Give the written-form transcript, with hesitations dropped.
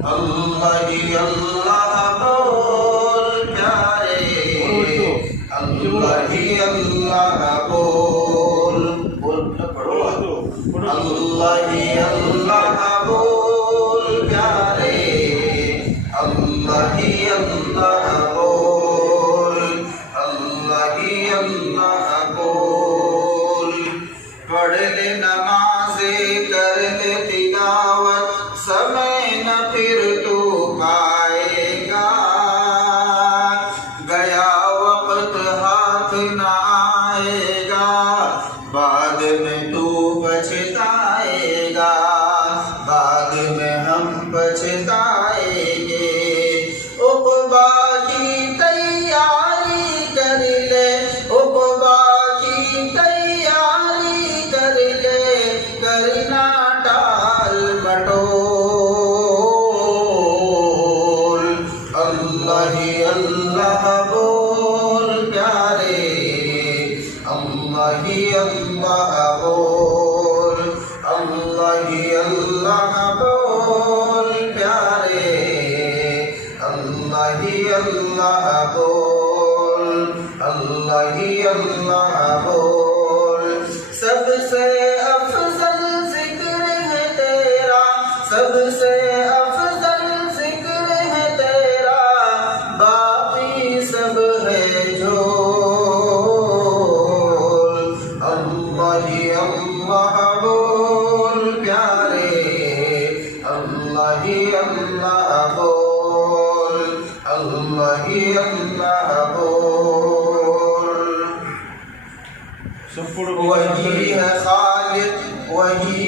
अल्लाह ही अल्लाह बोल प्यारे, अल्लाह ही अल्लाह बोल, पढ़ो अल्लाह ही अल्लाह बोल प्यारे, अल्लाह ही अल्लाह बोल, अल्लाह ही अल्लाह बोल। पढ़ ले नमाज़े कर ले तिलावत, समय न फिर तू पाएगा, गया वक्त हाथ न आएगा, बाद में तू पछताएगा, बाद में हम पछताएंगे। उक़बा की तैयारी कर ले, उक़बा की तैयारी कर ले, करना टाल मटोल। अल्लाह ही अल्लाह बोल प्यारे, अल्लाह ही अल्लाह बोल, अल्लाह ही अल्लाह बोल प्यारे, अल्लाह ही अल्लाह बोल, अल्लाह ही अल्लाह बोल। सबसे अफजल जिक्र है तेरा, सबसे अफजल जिक्र है तेरा, बाकी सब है झोल। अल्लाह ही अल्लाह बोल प्यारे, अल्लाह ही अल्लाह बोल, अल्लाह ही अल्लाह बोल। वही है खालिक, वही